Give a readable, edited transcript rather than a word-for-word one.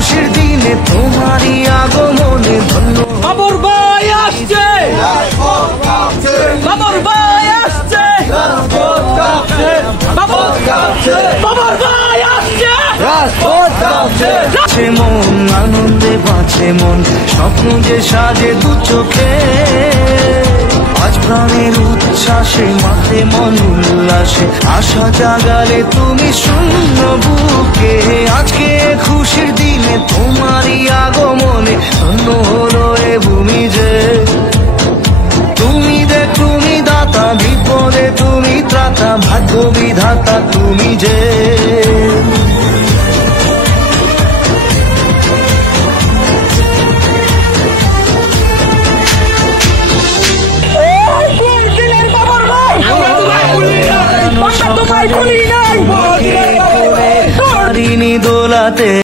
খুশির দিনে তোমারই আগমনে ধন্য। বাবর ভাই আসছে, বাবর ভাই আসছে, বাবর ভাই আসছে। বাঁচে মন আনন্দে, বাঁচে মন স্বপ্ন যে সাজে দু চোখে। আজ প্রাণের উচ্ছ্বাসে মাতে মন উল্লাসে, আশা জাগালে তুমি শূন্য বুকে। আজকে খুশির দিনে তোমারই আগমনে ধন্য হলো এ ভূমি যে। তুমি দাতা, বিপদে তুমি ত্রাতা, ভাগ্য বিধাতা তুমি যে। দোলাতে